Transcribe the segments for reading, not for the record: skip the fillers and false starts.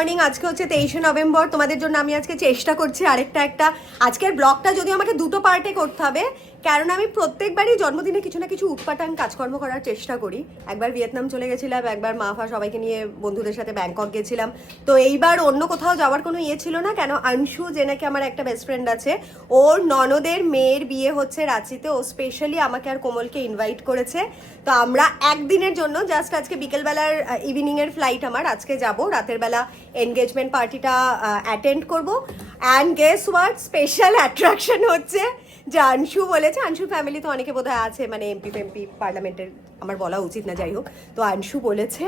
Morning. আজকে হচ্ছে 23শে November. তোমাদের জন্য আমি আজকে চেষ্টা করছি একটা আজকের ব্লগটা যদিও আমাকে দুটো পার্টে করতে হবে, কারণ আমি প্রত্যেকবারই জন্মদিনে কিছু না কিছু উটপাটাং কাজকর্ম করার চেষ্টা করি। একবার ভিয়েতনাম চলে গেছিলাম, একবার মাফা সবাইকে নিয়ে বন্ধুদের সাথে ব্যাংকক গেছিলাম। তো এইবার অন্য কোথাও যাওয়ার কোনো ইয়ে ছিল না, কেন আনশু যে নাকি আমার একটা বেস্ট ফ্রেন্ড আছে, ওর ননদের মেয়ের বিয়ে হচ্ছে রাঁচিতে। ও স্পেশালি আমাকে আর কোমলকে ইনভাইট করেছে। তো আমরা একদিনের জন্য জাস্ট আজকে বিকেলবেলার ইভিনিংয়ের ফ্লাইট আমার, আজকে যাব, রাতের বেলা এনগেজমেন্ট পার্টিটা অ্যাটেন্ড করবো। And guess what, special attraction হচ্ছে যে আনশু বলেছে, আনশুর ফ্যামিলি তো অনেকে বোধহয় আছে, মানে এমপি পার্লামেন্টের, আমার বলা উচিত না, যাই হোক। তো আনশু বলেছে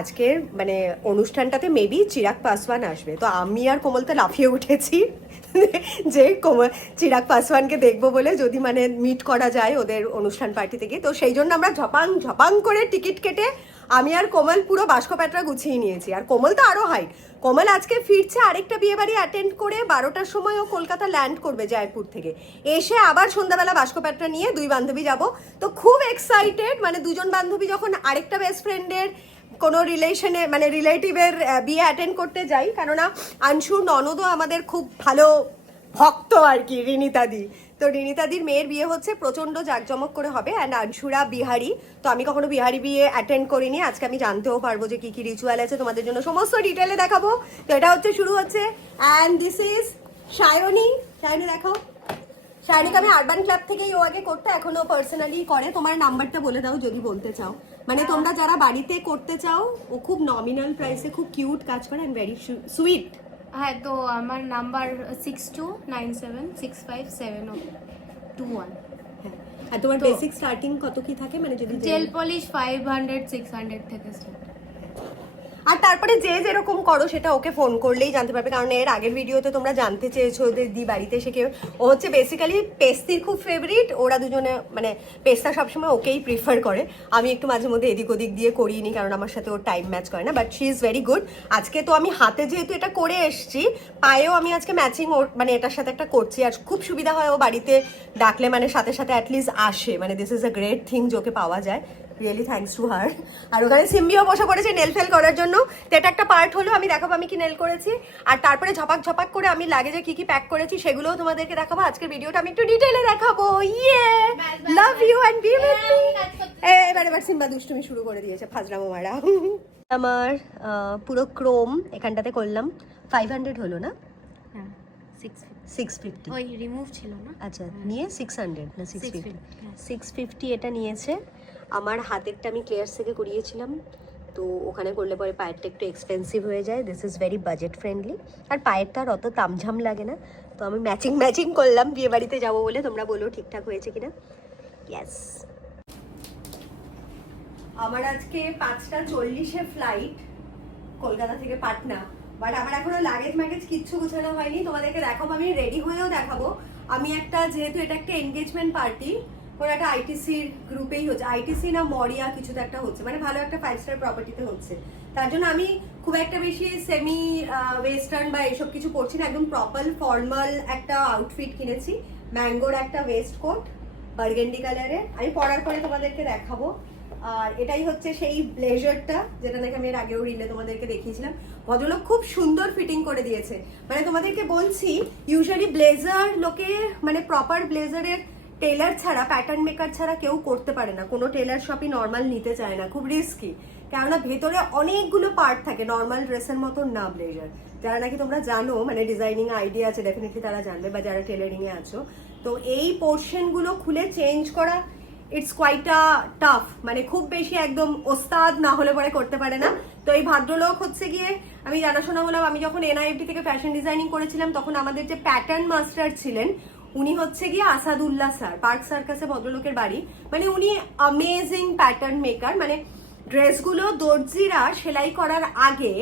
আজকের মানে অনুষ্ঠানটাতে মেবি চিরাগ পাসওয়ান আসবে। তো আমি আর কোমল তো লাফিয়ে উঠেছি যে চিরাগ পাসওয়ানকে দেখবো বলে, যদি মানে মিট করা যায় ওদের অনুষ্ঠান পার্টি থেকে। তো সেই জন্য আমরা ঝপাং করে টিকিট কেটে আমি আর কোমল পুরো বাস্কপ্যাটরা গুছিয়ে নিয়েছি। আর কোমল তো আরও হাইট। কোমল আজকে ফিরছে আরেকটা বিয়ে বাড়ি অ্যাটেন্ড করে, 12টার সময় ও কলকাতা ল্যান্ড করবে জয়পুর থেকে। এসে আবার সন্ধ্যাবেলা বাস্কপ্যাটরা নিয়ে দুই বান্ধবী যাব। তো খুব এক্সাইটেড, মানে দুজন বান্ধবী যখন আরেকটা বেস্ট ফ্রেন্ডের কোনো রিলেশনে মানে রিলেটিভের বিয়ে অ্যাটেন্ড করতে যাই, কেননা আনশুর ননদও আমাদের খুব ভালো ভক্ত আর কি, রিনিতাদি। তো রিনিতাদির মেয়ের বিয়ে হচ্ছে, প্রচণ্ড জাঁকজমক করে হবে। অ্যান্ড আনশুরা বিহারি, তো আমি কখনো বিহারি বিয়ে অ্যাটেন্ড করিনি। আজকে আমি জানতেও পারবো যে কী কী রিচুয়াল আছে, তোমাদের জন্য সমস্ত ডিটেলে দেখাবো। তো এটা হচ্ছে শুরু হচ্ছে। And this is Sayani. Sayani দেখো, শায়নিকে আমি আরবান ক্লাব থেকেই ও আগে করতে, এখনো পার্সোনালি করে। তোমার নাম্বারটা বলে দাও যদি বলতে চাও, মানে তোমরা যারা বাড়িতে করতে চাও। ও খুব নমিনাল প্রাইসে খুব কিউট কাজ করে অ্যান্ড ভেরি সুইট। হ্যাঁ, তো আমার নাম্বার 6297657021। হ্যাঁ, আর তোমার বেসিক স্টার্টিং কত কি থাকে, মানে যদি জেল পলিশ 500-600 থেকে স্টার্ট। আর তারপরে যে যেরকম করো সেটা ওকে ফোন করলেই জানতে পারবে, কারণ এর আগের ভিডিওতে তোমরা জানতে চেয়েছো ওদের দি বাড়িতে এসে কেউ। ও হচ্ছে বেসিক্যালি পেস্তির খুব ফেভারিট। ওরা দুজনে মানে পেস্তা সবসময় ওকেই প্রিফার করে। আমি একটু মাঝে মধ্যে এদিক ওদিক দিয়ে করিয়ে নিই, কারণ আমার সাথে ওর টাইম ম্যাচ করে না, but she is very good. আজকে তো আমি হাতে যেহেতু এটা করে এসছি, পায়েও আমি আজকে ম্যাচিং ওর মানে এটার সাথে একটা করছি। আর খুব সুবিধা হয়, ও বাড়িতে ডাকলে মানে সাথে সাথে অ্যাটলিস্ট আসে, মানে this is a great thing যে ওকে পাওয়া যায়। Really thanks to her. আর ওখানে সিম্বিও বসে পড়েছে নেল ফেল করার জন্য। তো এটা একটা পার্ট হলো, আমি দেখাবো আমি কি নেল করেছি। আর তারপরে ঝপাক করে আমি লাগেজে কি কি প্যাক করেছি সেগুলোও তোমাদেরকে দেখাবো। আজকের ভিডিওটা আমি একটু ডিটেইলে দেখাবো। ইয়ে love you and be with me. এবার সিম্বা দুষ্টুমি শুরু করে দিয়েছে, ফাজলামো মারা। আমার পুরো ক্রোম এখানটাতে করলাম। 500 হলো না? হ্যাঁ, 650। ওই রিমুভ ছিল না। আচ্ছা, নিয়ে 600 না 650? 650 এটা নিয়েছে। আমার হাতেরটা আমি ক্লিয়ার্স থেকে করিয়েছিলাম, তো ওখানে করলে পরে পায়েরটা একটু এক্সপেন্সিভ হয়ে যায়। This is very budget friendly. আর পায়েরটা আর অত তামঝাম লাগে না। তো আমি ম্যাচিং করলাম বিয়ে বাড়িতে যাবো বলে। তোমরা বলো ঠিকঠাক হয়েছে কিনা। ইয়েস, আমার আজকে 5:40 ফ্লাইট কলকাতা থেকে পাটনা। বাট আমার এখনো লাগেজ কিচ্ছু গুছানো হয়নি। তোমাদেরকে দেখাবো, আমি রেডি হয়েও দেখাবো। আমি একটা, যেহেতু এটা একটা এনগেজমেন্ট পার্টি, ওরা একটা আইটিসির গ্রুপেই হচ্ছে, আইটিসি না মরিয়া কিছুতে একটা হচ্ছে, মানে ভালো একটা 5 স্টার প্রপার্টিতে হচ্ছে। তার জন্য আমি খুব একটা বেশি সেমি ওয়েস্টার্ন বা এসব কিছু পরছি না, একদম প্রপার ফর্মাল একটা আউটফিট কিনেছি। ম্যাঙ্গোর একটা ওয়েস্ট কোট বার্গেন্ডি কালারের, আমি পরার পরে তোমাদেরকে দেখাবো। আর এটাই হচ্ছে সেই ব্লেজারটা, যেটা নাকি আমি এর আগেও রিলে তোমাদেরকে দেখিয়েছিলাম। ভদ্রলোক খুব সুন্দর ফিটিং করে দিয়েছে। মানে তোমাদেরকে বলছি, ইউজুয়ালি ব্লেজার লোকে মানে প্রপার ব্লেজারের টেলার ছাড়া, প্যাটার্ন মেকার ছাড়া কেউ করতে পারে না। কোনো টেলার শপই নর্মাল নিতে চায় না, খুব রিস্কি। কেননা ভেতরে অনেকগুলো পার্ট থাকে, নর্মাল ড্রেসের মতো না ব্লেজার। যারা নাকি তোমরা জানো, মানে ডিজাইনিং আইডিয়া আছে, ডেফিনেটলি তারা জানবে, বা যারা টেলারিংয়ে আছো। তো এই পোর্শনগুলো খুলে চেঞ্জ করা ইটস কোয়াইট আ টাফ, মানে খুব বেশি একদম ওস্তাদ না হলে পরে করতে পারে না। তো এই ভদ্রলোক হচ্ছে গিয়ে, আমি জানাশোনা হলাম, আমি যখন এনআইএফটি থেকে ফ্যাশন ডিজাইনিং করেছিলাম, তখন আমাদের যে প্যাটার্ন মাস্টার ছিলেন, উনি হচ্ছে গিয়ে আসাদুল্লাহ স্যার, পার্ক সার্কাসে ভদ্রলোকের বাড়ি। মানে উনি অ্যামেজিং প্যাটার্ন মেকার। মানে ড্রেসগুলো দর্জিরা সেলাই করার আগে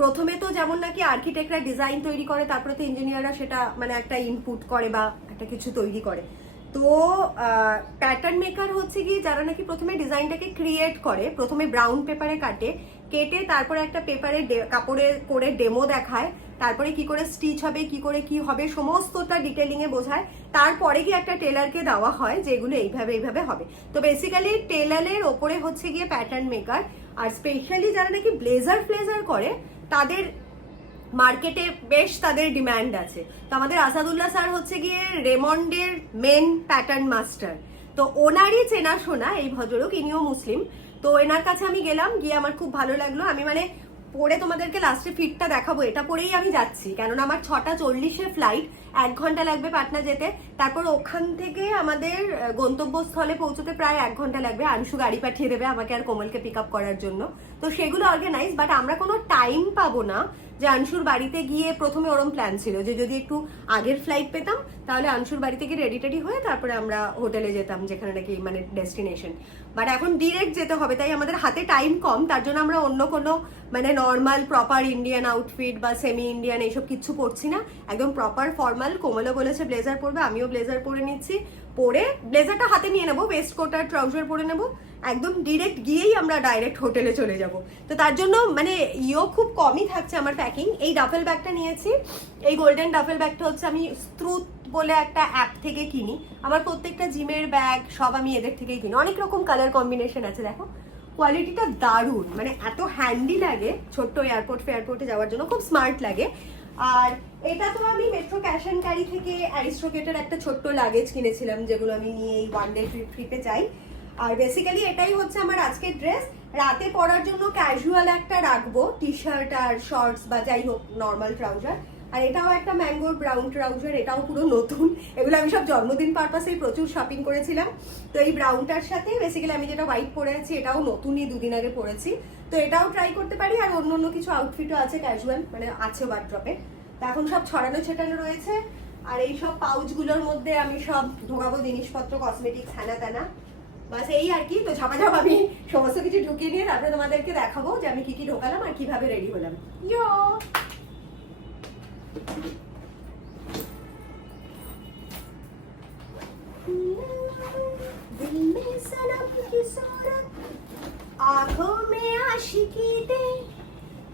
প্রথমে তো যেমন নাকি আর্কিটেক্টরা ডিজাইন তৈরি করে, তারপরে তো ইঞ্জিনিয়াররা সেটা মানে একটা ইনপুট করে বা একটা কিছু তৈরি করে। তো প্যাটার্ন মেকার হচ্ছে কি যারা নাকি প্রথমে ডিজাইনটাকে ক্রিয়েট করে, প্রথমে ব্রাউন পেপারে কেটে তারপরে একটা পেপারে কাপড়ে করে ডেমো দেখায়, তারপরে কি করে স্টিচ হবে, কি করে কি হবে, সমস্তটা ডিটেলিংয়ে বোঝায়। তারপরে কি একটা টেলারকে দেওয়া হয় যে এগুলো এইভাবে হবে। তো বেসিক্যালি টেলারের ওপরে হচ্ছে গিয়ে প্যাটার্ন মেকার। আর স্পেশালি যারা নাকি ব্লেজার ফ্লেজার করে, তাদের মার্কেটে বেশ তাদের ডিম্যান্ড আছে। তো আমাদের আসাদুল্লাহ স্যার হচ্ছে গিয়ে রেমন্ডের মেন প্যাটার্ন মাস্টার, তো ওনারই চেনাশোনা এই ভদ্রলোক, ইনিও মুসলিম। তো এনার কাছে আমি গেলাম, গিয়ে আমার খুব ভালো লাগলো। আমি মানে পরে তোমাদেরকে লাস্টে ফিটটা দেখাবো, এটা পরেই আমি যাচ্ছি, কেননা আমার 6:40 ফ্লাইট, 1 ঘন্টা লাগবে পাটনা যেতে। তারপর ওখান থেকে আমাদের গন্তব্যস্থলে পৌঁছতে প্রায় 1 ঘন্টা লাগবে। আংশু গাড়ি পাঠিয়ে দেবে আমাকে আর কোমলকে পিক আপ করার জন্য। তো সেগুলো অর্গানাইজ, বাট আমরা কোনো টাইম পাবো না যে আংশুর বাড়িতে গিয়ে, প্রথমে ওরম প্ল্যান ছিল যে যদি একটু আগের ফ্লাইট পেতাম তাহলে আংশুর বাড়ি থেকে রেডি টেডি হয়ে তারপরে আমরা হোটেলে যেতাম, যেখানে নাকি মানে ডেস্টিনেশন। বাট এখন ডিরেক্ট যেতে হবে, তাই আমাদের হাতে টাইম কম। তার জন্য আমরা অন্য কোনো মানে নর্মাল প্রপার ইন্ডিয়ান আউটফিট বা সেমি ইন্ডিয়ান এইসব কিচ্ছু পরছি না, একদম প্রপার ফর্মাল। কোমলও বলেছে ব্লেজার পরবে, আমিও ব্লেজার পরে নিচ্ছি। পরে ব্লেজারটা হাতে নিয়ে নেবো, ওয়েস্ট কোট আর ট্রাউজার পরে নেবো, একদম ডিরেক্ট গিয়েই আমরা ডাইরেক্ট হোটেলে চলে যাব। তো তার জন্য মানে খুব কমই থাকছে আমার প্যাকিং। এই ডাফেল ব্যাগটা নিয়েছি, এই গোল্ডেন ডাফেল ব্যাগটা হচ্ছে আমি স্ত্রুত বলে একটা অ্যাপ থেকে কিনি। আমার প্রত্যেকটা জিমের ব্যাগ সব আমি এদের থেকেই কিনি, অনেক রকম কালার কম্বিনেশন আছে। দেখো কোয়ালিটিটা দারুণ, মানে এত হ্যান্ডি লাগে ছোট্ট এয়ারপোর্টে যাওয়ার জন্য, খুব স্মার্ট লাগে। আর এটা তো আমি মেট্রো ক্যাশ অ্যান্ড ক্যারি থেকে অ্যারিস্টোকেটের একটা ছোট্ট লাগেজ কিনেছিলাম, যেগুলো আমি নিয়ে এই 1 ডে ট্রিপে যাই। আর বেসিক্যালি এটাই হচ্ছে আমার আজকের ড্রেস। রাতে পরার জন্য ক্যাজুয়াল একটা রাখবো, টি শার্ট আর শর্টস বা যাই হোক নর্মাল ট্রাউজার। আর এটাও একটা ম্যাঙ্গোর ব্রাউন ট্রাউজার, এটাও পুরো নতুন। এগুলো আমি সব জন্মদিন পারপাসেই প্রচুর শপিং করেছিলাম। তো এই ব্রাউনটার সাথে বেসিক্যালি আমি যেটা হোয়াইট পরে আছি এটাও নতুনই, 2 দিন আগে পরেছি। তো এটাও ট্রাই করতে পারি। আর অন্য কিছু আউটফিটও আছে ক্যাজুয়াল, মানে আছে ওয়ার্ড্রপে। তো এখন সব ছড়ানো ছেটানো রয়েছে। আর এই সব পাউচগুলোর মধ্যে আমি সব ঢোকাবো জিনিসপত্র, কসমেটিক্স, হ্যানা ত্যানা, বাস এই আর কি। তো ঝাপাঝাপ আমি সমস্ত কিছু ঢুকিয়ে নিয়ে তারপরে তোমাদেরকে দেখাবো যে আমি কি ঢোকালাম আর কিভাবে রেডি হলাম। ইয়ো आँखों में आशिकी दे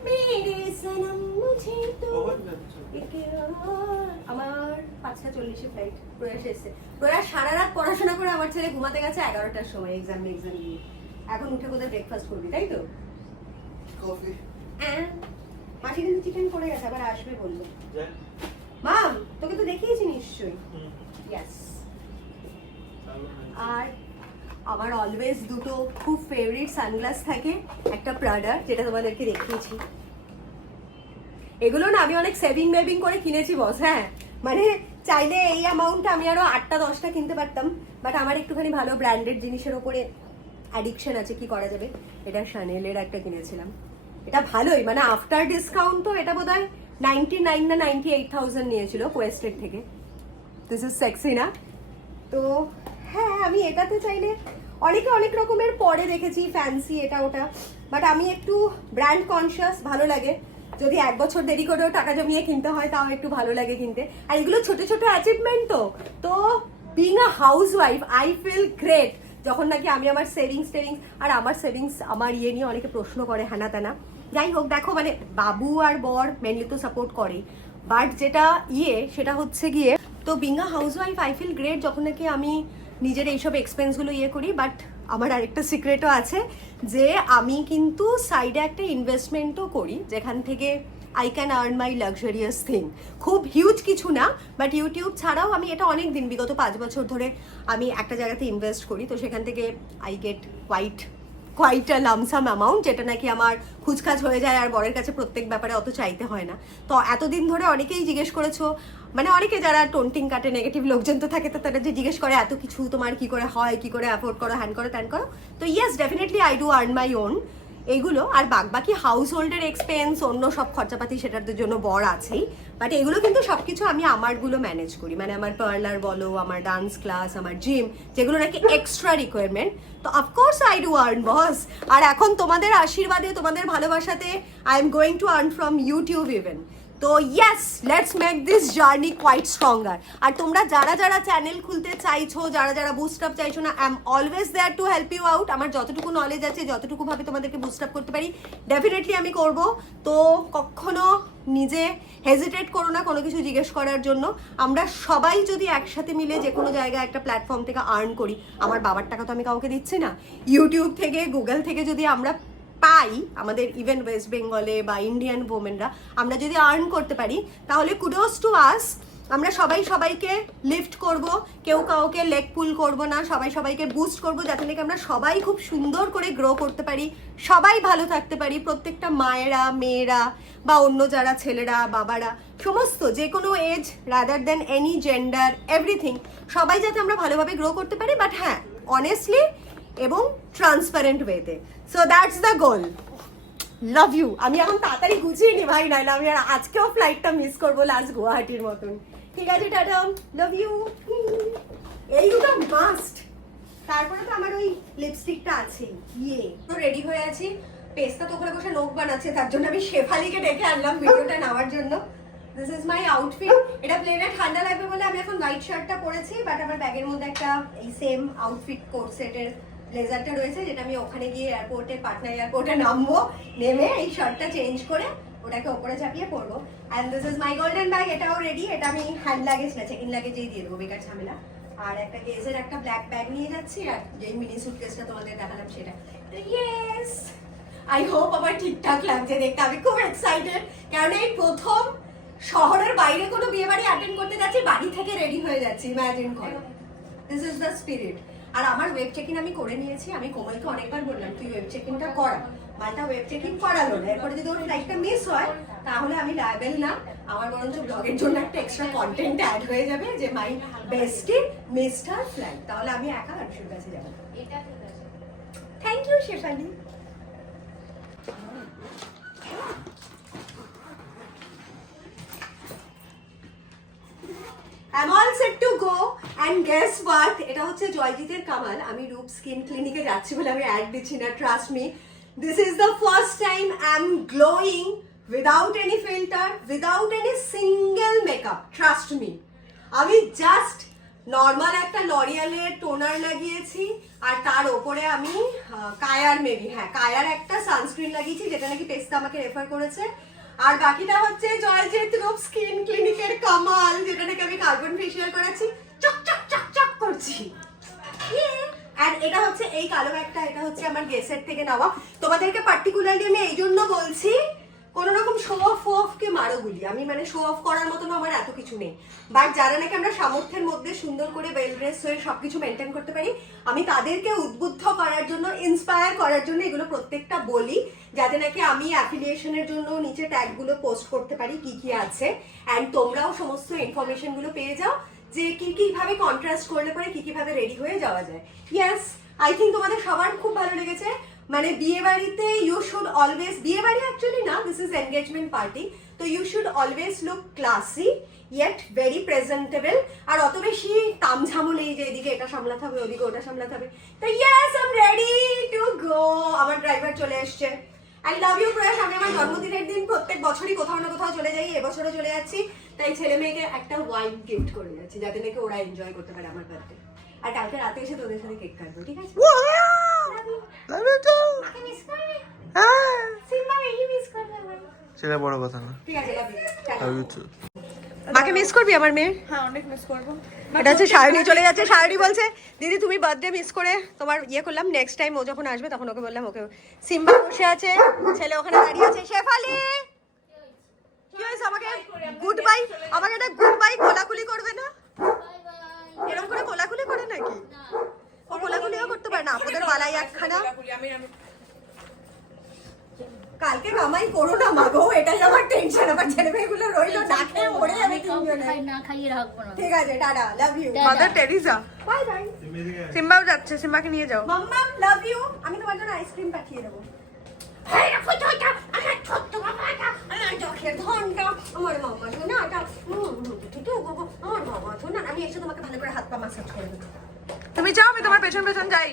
मेरे सनम मुझे तो আমার 5:40 ফ্লাইট। প্রয়াস এসেছে, প্রয়াস সারা রাত পড়াশোনা করে আমার ছেলে ঘুমাতে গেছে 11টার সময় এক্সাম দিয়ে। এখন উঠে কোথায় ব্রেকফাস্ট করবি, তাই তো? কফি। মাসি কিন্তু চিকেন করে গেছে, আবার আসবে বললো। মাম তোকে তো দেখিয়েছি নিশ্চয়ই। ইয়েস। আর আমার অলওয়েজ দুটো খুব ফেভারিট সানগ্লাস থাকে, একটা প্রাডার, যেটা তোমাদেরকে দেখিয়েছি। এগুলো না আমি অনেক সেভিং করে কিনেছি বস। হ্যাঁ মানে চাইলে এই অ্যামাউন্টে আমি আরো 8টা-10টা কিনতে পারতাম, বাট আমার একটুখানি ভালো ব্র্যান্ডেড জিনিসের ওপরে অ্যাডিকশন আছে, কি করা যাবে। এটা শানেলের একটা কিনেছিলাম, এটা ভালোই, মানে আফটার ডিসকাউন্ট তো এটা বোধহয় 99 না 98,000 নিয়েছিল কোয়েস্টেড থেকে। দিস ইজ সেক্সি না? তো হ্যাঁ আমি এটাতে চাইলে অনেকে অনেক রকমের পরে দেখেছি, ফ্যান্সি এটা ওটা, বাট আমি একটু ব্র্যান্ড কনসিয়াস, ভালো লাগে। যদি 1 বছর দেরি করেও টাকা জমিয়ে কিনতে হয় তাও একটু ভালো লাগে কিনতে। আর এগুলো ছোট ছোট অ্যাচিভমেন্ট। তো being a housewife I feel great যখন নাকি আমি আমার সেভিংস আর আমার সেভিংস আমার নিয়ে অনেকে প্রশ্ন করে হ্যানা ত্যানা। যাই হোক দেখো, মানে বাবু আর বর মেনলি তো সাপোর্ট করে, বাট যেটা সেটা হচ্ছে গিয়ে, তো being a housewife I feel great যখন নাকি আমি নিজের এইসব এক্সপেন্সগুলো করি। বাট আমার আরেকটা সিক্রেটও আছে যে আমি কিন্তু সাইডে একটা ইনভেস্টমেন্টও করি, যেখান থেকে I can earn my luxurious thing. খুব হিউজ কিছু না, বাট ইউটিউব ছাড়াও আমি এটা অনেক দিন, বিগত 5 বছর ধরে আমি একটা জায়গাতে ইনভেস্ট করি। তো সেখান থেকে I get quite a lump sum amount, যেটা নাকি আমার খুচখাচ হয়ে যায় আর বরের কাছে প্রত্যেক ব্যাপারে অত চাইতে হয় না। তো এতদিন ধরে অনেকেই জিজ্ঞেস করেছো, মানে অনেকে যারা টোন্টিং কাটে নেগেটিভ লোকজন তো থাকে, তো তারা যে জিজ্ঞেস করে এত কিছু তোমার কি করে হয়, কি করে অ্যাফোর্ড করো, হ্যান করো ত্যান করো। তো yes definitely I do earn my own এগুলো। আর বাকি হাউস হোল্ডের এক্সপেন্স, অন্য সব খরচাপাতি সেটার জন্য বর আছেই, বাট এগুলো কিন্তু সবকিছু আমি আমারগুলো ম্যানেজ করি। মানে আমার পার্লার বলো, আমার ডান্স ক্লাস, আমার জিম, যেগুলো নাকি এক্সট্রা রিকোয়ারমেন্ট। তো of course I do earn boss. আর এখন তোমাদের আশীর্বাদে, তোমাদের ভালোবাসাতে I am going to earn from YouTube even. তো yes, let's make this journey quite stronger. আর তোমরা যারা চ্যানেল খুলতে চাইছো, যারা বুস্ট আপ চাইছো না, I am always there to help you out. আমার যতটুকু নলেজ আছে, যতটুকু ভাবে তোমাদেরকে বুস্ট আপ করতে পারি ডেফিনেটলি আমি করব। তো কখনো নিজে হেজিটেট করো না কোনো কিছু জিজ্ঞেস করার জন্য। আমরা সবাই যদি একসাথে মিলে যে কোনো জায়গায় একটা প্ল্যাটফর্ম থেকে আর্ন করি, আমার বাবার টাকা তো আমি কাউকে দিচ্ছি না, ইউটিউব থেকে, গুগল থেকে যদি আমরা পাই আমাদের ইভেন ওয়েস্ট বেঙ্গলে বা ইন্ডিয়ান ওমেনরা, আমরা যদি আর্ন করতে পারি তাহলে কুডোস টু আস। আমরা সবাই সবাইকে লিফট করব, কেউ কাউকে লেগ পুল করব না, সবাই সবাইকে বুস্ট করব যাতে নাকি আমরা সবাই খুব সুন্দর করে গ্রো করতে পারি, সবাই ভালো থাকতে পারি, প্রত্যেকটা মায়েরা, মেয়েরা বা অন্য যারা ছেলেরা, বাবারা, সমস্ত যে কোনো age rather than any gender everything, সবাই যাতে আমরা ভালোভাবে গ্রো করতে পারি, বাট হ্যাঁ অনেস্টলি এবং ট্রান্সপারেন্ট ওয়েতে। So that's the goal. Love you. আমি এখন তাড়াতাড়ি গুছিয়ে নি ভাই, নাইলে আমি আর আজকেও ফ্লাইটটা মিস করবো লাস্ট গুয়াহাটির মতন। ঠিক আছে, টাটা, লাভ ইউ। এই দুটো মাস্ট। তারপরে তো আমার ওই লিপস্টিকটা আছে, ইয়ে তো রেডি হয়ে আছি। পেস্তা তো করে বসে নখ বানাচ্ছে, তার জন্য আমি শেফালিকে ডেকে আনলাম ভিডিওটা নেওয়ার জন্য। This is my outfit. এটা প্লেনে ঠান্ডা লাগবে বলে আমি এখন হোয়াইট শার্টটা পরেছি, বাট আমার ব্যাগের মধ্যে একটা এই সেম আউটফিট কোট সেটের ব্লেজারটা রয়েছে, যেটা আমি ওখানে গিয়ে এয়ারপোর্টে, পাটনা এয়ারপোর্টে নামবো, নেমে এই শার্টটা চেঞ্জ করে ওটাকে ওপরে চাপিয়ে পরবো। And this is my golden bag, এটাও রেডি। এটা আমি হ্যান্ড লাগেজ না, চেক ইন লাগেজেই দিয়ে দেবো, বেকার ঝামেলা। আর একটা গেজের একটা ব্ল্যাক ব্যাগ নিয়ে যাচ্ছি, আর যেই মিনি সুটকেসটা তোমাদের দেখালাম সেটা। ইয়েস, আই হোপ আমার ঠিকঠাক লাগছে দেখতে। আমি খুব এক্সাইটেড, কারণ এই প্রথম শহরের বাইরে কোনো বিয়ে বাড়ি অ্যাটেন্ড করতে যাচ্ছি, বাড়ি থেকে রেডি হয়ে যাচ্ছি, ইমাজিন করো। This is the spirit. আর আমার ওয়েব চেক ইন আমি করে নিয়েছি। আমি কোমলকে অনেকবার বললাম তুই ওয়েব চেক ইনটা করা, মালটা ওয়েব চেক ইন করালো না। এরপরে যদি ওর ফ্লাইটটা মিস হয় তাহলে আমি লায়াবেল না, আমার বরঞ্চ ব্লগের জন্য একটা এক্সট্রা কন্টেন্ট অ্যাড হয়ে যাবে যে মাই বেস্টি মিস্টার ফ্লাইট। তাহলে আমি একা মানুষের কাছে যাবো। Thank you Shefali. I'm all set to go and guess what? এটা হচ্ছে জয়জিতের কামাল। আমি রূপ স্কিন ক্লিনিকে যাচ্ছি বলে আমি অ্যাড দিচ্ছি না, trust me. This is the first time I am glowing without any filter, without any single makeup, trust me. আমি জাস্ট নর্মাল একটা লরিয়ালের টোনার লাগিয়েছি, আর তার ওপরে আমি কায়ার কায়ার একটা সানস্ক্রিন লাগিয়েছি, যেটা নাকি পেস্তা আমাকে রেফার করেছে। আর বাকিটা হচ্ছে জয়জিৎ রূপ স্কিন ক্লিনিকের কামাল, যেটা নাকি আমি কার্বন ফেশিয়াল করাচ্ছি, চক চক চক চক করছি। আর এটা হচ্ছে এই কালো একটা, এটা হচ্ছে আমার গেসের থেকে নেওয়া। তোমাদেরকে পার্টিকুলারলি আমি এই জন্য বলছি, কোন রকম শো অফ কে মারো গুলি, আমি মানে শো অফ করার মতন আমার এত কিছু নেই। বাট যারা নাকি আমরা সামর্থ্যের মধ্যে সুন্দর করে ওয়েল ড্রেস হয়ে সবকিছু মেনটেন করতে পারি, আমি তাদেরকে উদ্বুদ্ধ করার জন্য, ইন্সপায়ার করার জন্য এগুলো প্রত্যেকটা বলি, যাতে নাকি আমি অ্যাফিলিয়েশনের জন্য নিচে ট্যাগগুলো পোস্ট করতে পারি কি কি আছে, অ্যান্ড তোমরাও সমস্ত ইনফরমেশনগুলো পেয়ে যাও যে কি কিভাবে কন্ট্রাস্ট করলে পরে কি কিভাবে রেডি হয়ে যাওয়া যায়। ইয়েস, আই থিঙ্ক তোমাদের সবার খুব ভালো লেগেছে। মানে বিয়ে বাড়িতে ইউ শুড অলওয়েজ, বিয়ে বাড়ি অ্যাকচুয়ালি না, দিস ইজ এনগেজমেন্ট পার্টি, তো you should always look classy yet very presentable. আর অত বেশি তামঝামও নেই যে এদিকে এটা সামলাতে হবে, ওদিকে ওটা সামলাতে হবে। তো yes, I am ready to go. আমার ড্রাইভার চলে এসছে। আই লাভ ইউ প্রয়াস। আমি আমার জন্মদিনের দিন প্রত্যেক বছরই কোথাও না কোথাও চলে যাই, এবছরও চলে যাচ্ছি। তাই ছেলে মেয়েকে একটা ওয়াইন গিফট করে যাচ্ছি, যাতে নাকি ওরা এনজয় করতে পারে আমার বার্থডে। আর কালকে রাতে এসে তোদের সাথে কেক কাটবো, ঠিক আছে? সেটা বড় কথা না। ঠিক আছে, love love you. You too. মাকে মিস করবি আমার মেয়ে? হ্যাঁ, অনেক মিস করবো। এটা হচ্ছে সায়নী চলে যাচ্ছে। সায়নী বলছে দিদি তুমি বার্থডে মিস করে তোমার ইয়ে করলাম, নেক্সট টাইম ও যখন আসবে তখন ওকে বললাম, ওকে সিম্বা বসে আছে, ছেলে ওখানে দাঁড়িয়ে আছে। শেফালি কি হয়েছে? আমাকে গুড বাই, আমাকে একটা গুড বাই কোলাকুলি করবে না? এরকম করে কোলাকুলি করে নাকি? ও কোলাকুলিও করতে পারে না? আপনাদের বালাই একখানা। কালকে কামাই করো না মাগো, এটাই আমার টেনশন। আমার ছেলে মেয়েগুলো রইলো না খেয়ে মরে যাবে তিনজনে। না খাইয়ে রাখবো না। ঠিক আছে, tata, love you. Mother Teresa, bye bye. সিম্বাও যাচ্ছে, সিম্বাকে নিয়ে যাও। Mamma love you. আমি তোমার জন্য আইসক্রিম পাঠিয়ে দেবো। এই রাখো তো এটা, আমার ছোট্ট বাবাটা, আমার চোখের ধনটা, আমার মামা সোনাটা, আমার বাবা সোনা। আমি এসে তোমাকে ভালো করে হাত পা মাসাজ করে দেবো। তুমি যাও, আমি তোমার পেছন পেছন যাই।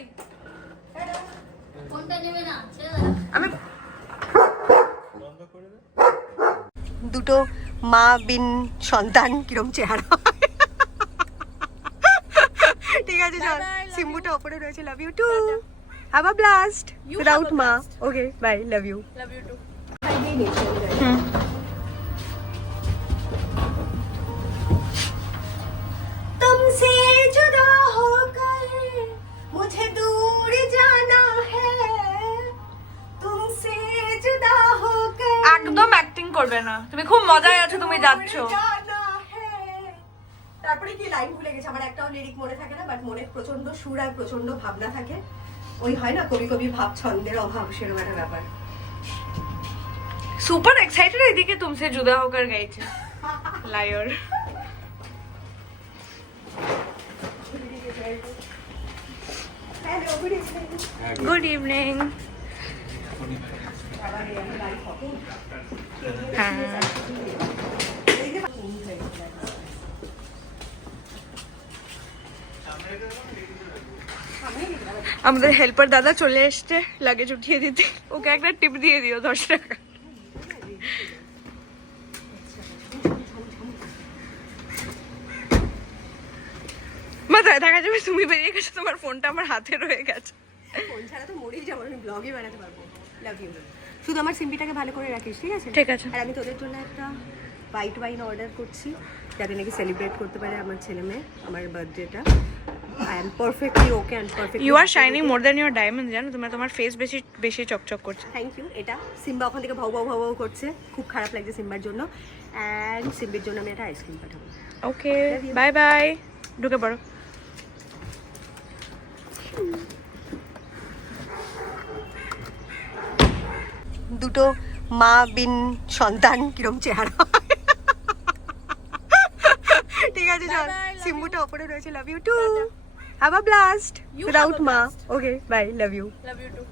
ফোনটা নেবে না, ছেড়ে দাও। আমি দুটো মা বিন সন্তান কিরম চেহারা। ঠিক আছে, চল। সিম্বুটা ওপরে রয়েছে। Love you too. Have a blast without মা। Okay, bye, love you. Love you too. तुमसे जुदा होकर मुझे दूर जाना है, तुमसे খুব মজায় আছো তুমি যাচ্ছ। তারপরে কি লাইন ভুলে গেছে, আমার একটাও লিরিক মনে থাকে না, বাট মনে প্রচন্ড সুর আর প্রচন্ড ভাবনা থাকে। ওই হয় না কবি কবি ভাব ছন্দের অভাব, সেরকম একটা ব্যাপার। सुपर एक्साइटेड है कि तुमसे जुदा होकर गई थी। लायर। Good evening. আমাদের হেল্পার দাদা চলে এসেছে লাগেজ উঠিয়ে দিতে, ওকে একটা টিপ দিয়ে দিও 10 টাকা। মাথায় দেখা যাবে তুমি বেরিয়ে গেছো, তোমার ফোনটা আমার হাতে রয়ে গেছে। ফোন ছাড়া তো মরেই যাবো, আমি ব্লগই বানাতে পারবো। Love you. শুধু আমার সিম্পিটাকে ভালো করে রাখিস, ঠিক আছে? ঠিক আছে। আর আমি তোদের জন্য একটা হোয়াইট ওয়াইন অর্ডার করছি, যাতে নাকি সেলিব্রেট করতে পারে আমার ছেলে মেয়ে আমার বার্থডেটা। I am perfectly okay and perfectly you are shining more than your diamond, জানো তোমার ফেস বেশি বেশি চকচক করছে। Thank you. এটা সিম্বা ওখান থেকে ভাউ ভাউ ভাউ ভাউ করছে, খুব খারাপ লাগছে সিম্বার জন্য। অ্যান্ড সিম্বির জন্য আমি একটা আইসক্রিম পাঠাবো। ওকে বাই বাই, ঢুকে পড়ো। দুটো মা বিন সন্তান কিরম চেহারা। ঠিক আছে চল, সিম্বুটা ওপরে রয়েছে। Love you too. Have a blast without মা। Okay bye, love you. Love you two.